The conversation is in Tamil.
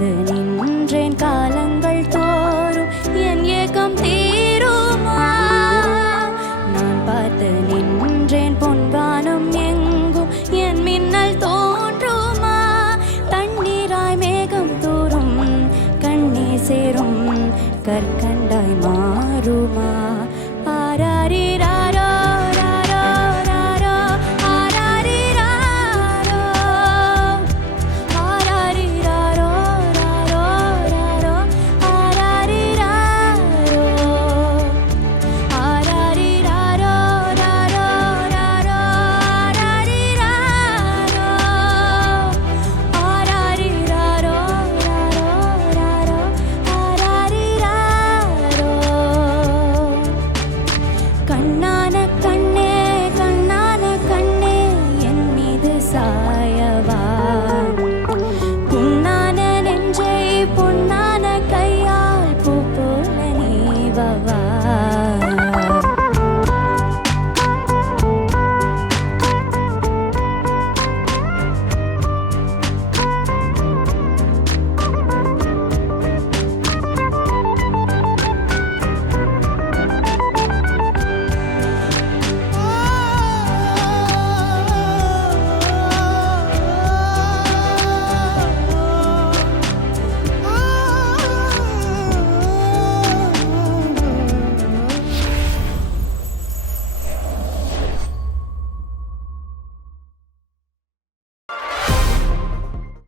பார்த்து நின்றேன் காலங்கள் தோறும் என் ஏக்கம் தீருமா நான் பார்த்து நின்றேன் பொன்வானம் எங்கும் என் மின்னல் தோன்றுமா தண்ணீராய் மேகம் தோறும் கண்ணீர் சேரும் கற்கண்டாய் மாறுமா